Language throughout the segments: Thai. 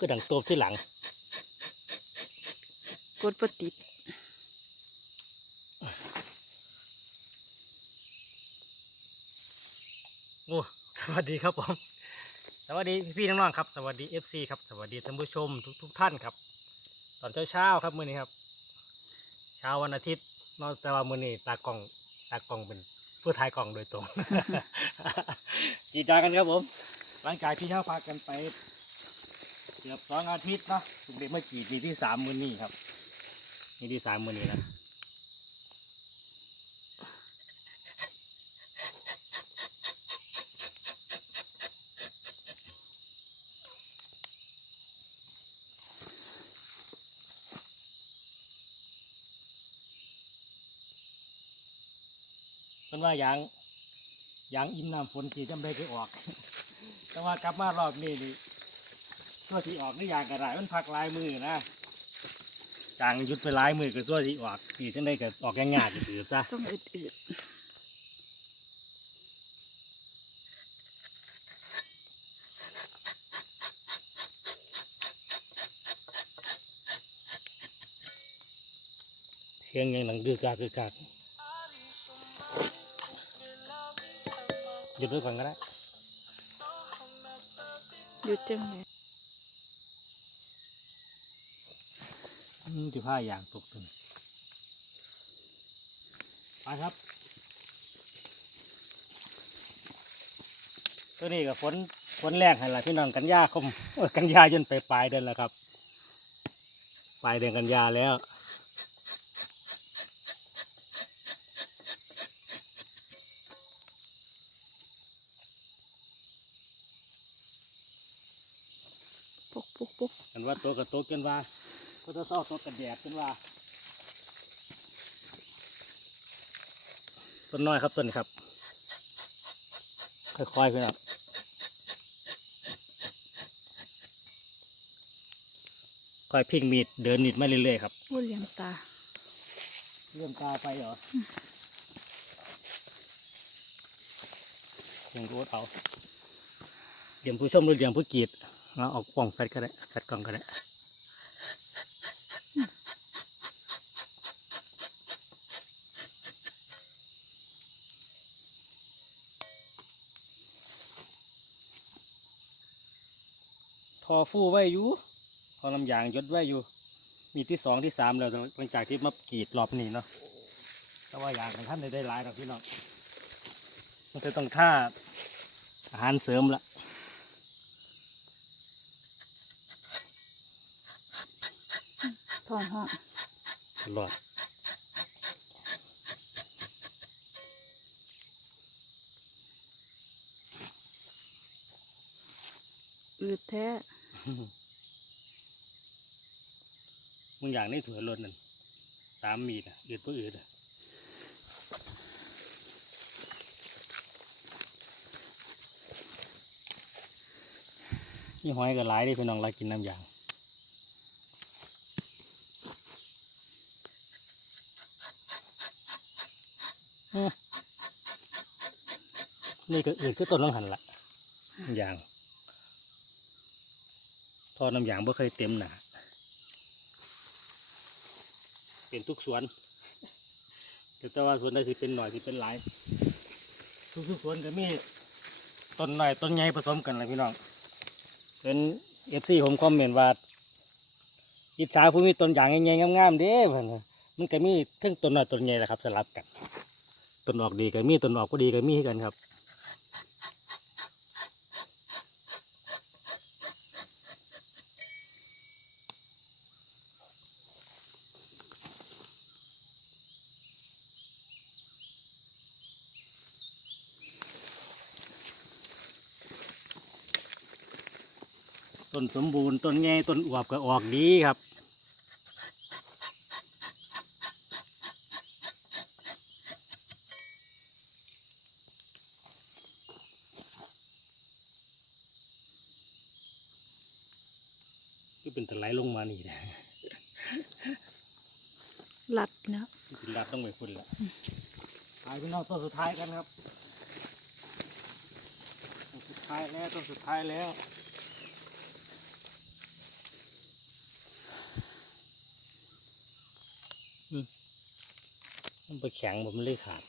ก็ดังตัวที่หลัง กดปติดโอ้สวัสดีครับผม สวัสดีพี่ๆน้องๆครับ สวัสดี FC ครับ สวัสดีท่านผู้ชมทุกทุกๆท่านครับ ตอนเช้าๆครับมื้อนี้ครับ เช้าวันอาทิตย์นอกแต่ว่ามื้อนี้ตากล้องตากล้องเป็นผู้ถ่ายกล้องโดยตรง จีจากันครับผม หลังจากที่เขาพากันไปเกือบสองอาทิตย์เนาะถึงได้มาจีปีที่สามมือนี้ครับนี่ที่สามมือนี้นะเพิ่นว่ายางยางอิ่มน้ำฝนที่จำได้ไปออก แต่ว่ากลับมารอบนี้นี่ ตัวที่ออกนี่ยางกระไรมันพักหลายมือนะจางหยุดไปหลายมือก็ตัวที่ออกที่จังได้ก็ออกง่ายๆก็คือซะส่งอืดเสียงยังหนังดื้อกากดื้อกากหยุดไว้ก่อนก็ได้ ๆหยุดจังเลย อืมที่ผ้ายางตกตึงไปครับ ตัวนี้กับฝนฝนแรกให้ละพี่น้องกันยาคมเอ้ยกันยาจนไปปลายเดือนแล้วครับ ปลายเดือนกันยาแล้วปุ๊กปุ๊กปุ๊กกันว่าตัวกับตัวกันว่า ก็จะเศร้าตัวกันแดดกันว่าต้นน้อยครับต้นครับ ค่อยๆขึ้นครับค่อยพลิกมีดเดินมีดมาเรื่อยๆครับว่าเลี้ยงตาเลื่อมตาไปเหรอยังรู้เอาเดี๋ยวผู้ชมหรือเดี๋ยวผู้กรีดเราเอากล่องแฟดก็ได้แฟดกล่องก็ได้ ทอฟู่ไว้อยู่ทอลำยางยดไว้อยู่ มีที่สองที่สามแล้วหลังจากที่มากรีดรอบนี้เนาะแต่ว่าอย่างของท่านได้ได้หลายหรอกพี่น้องมันจะต้องท่าอาหารเสริมละท้องห้องตลอดอืดแท้ มึงอย่างนี้ถือรถนั่นสามมีดอะอืดก็อืดอะนี่หอยก็หลายดิพี่น้องเรากินน้ำยางอืมนี่ก็อืดก็ต้นลังหันละน้ำยาง ทอน้ำยางบ่เคยเต็มหนาเป็นทุกสวนแต่ว่าสวนใดสิเป็นหน่อยสิเป็นหลาย ทุกทุกสวนก็มีต้นหน่อยต้นใหญ่ผสมกันเลยพี่น้อง เป็นเอฟซีผมคอมเมนต์ว่าอิจฉาผู้มีต้นอย่างใหญ่ๆงามๆเด้เพิ่นมันก็มีทั้งต้นหน้อยต้นใหญ่แหละครับสลับกันต้นออกดีก็มีต้นออกก็ดีก็มีคือกันครับ ต้นสมบูรณ์ต้นใหญ่ต้นอวบก็ออกดีครับก็เป็นตะไลลงมานี่นะลัดเนาะเป็นลาดต้องไปพุ่นละไปพี่น้องต้นสุดท้ายกันครับ ต้นสุดท้ายแล้วต้นสุดท้ายแล้ว มันไปแข็งผมนเลยขาด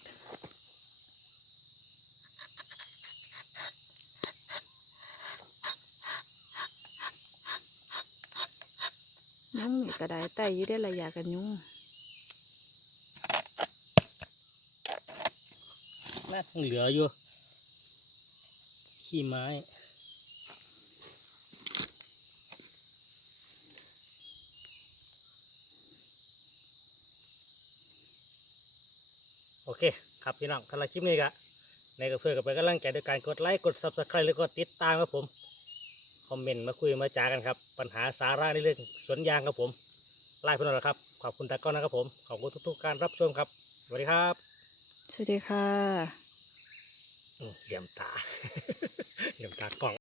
ยุงนี่ก็ได้ไต่อยี่ได้ระยะกันยุงนะยังเหลืออยู่ ขี้ไม้ โอเคครับพี่น้องสำหรับคลิปนี้ก็ในกระเพื่อกับไปกำลังใจด้วยการกดไลค์กด subscribe แล้วก็ติดตามครับผมคอมเมนต์มาคุยมาจากันครับปัญหาสาระในเรื่องสวนยางครับผมไล่พี่น้องแล้วครับขอบคุณตากล้องนะครับผมขอบคุณทุกๆการรับชมครับสวัสดีครับสวัสดีค่ะ อืมเหลี่ยมตา เหลี่ยมตากล้อง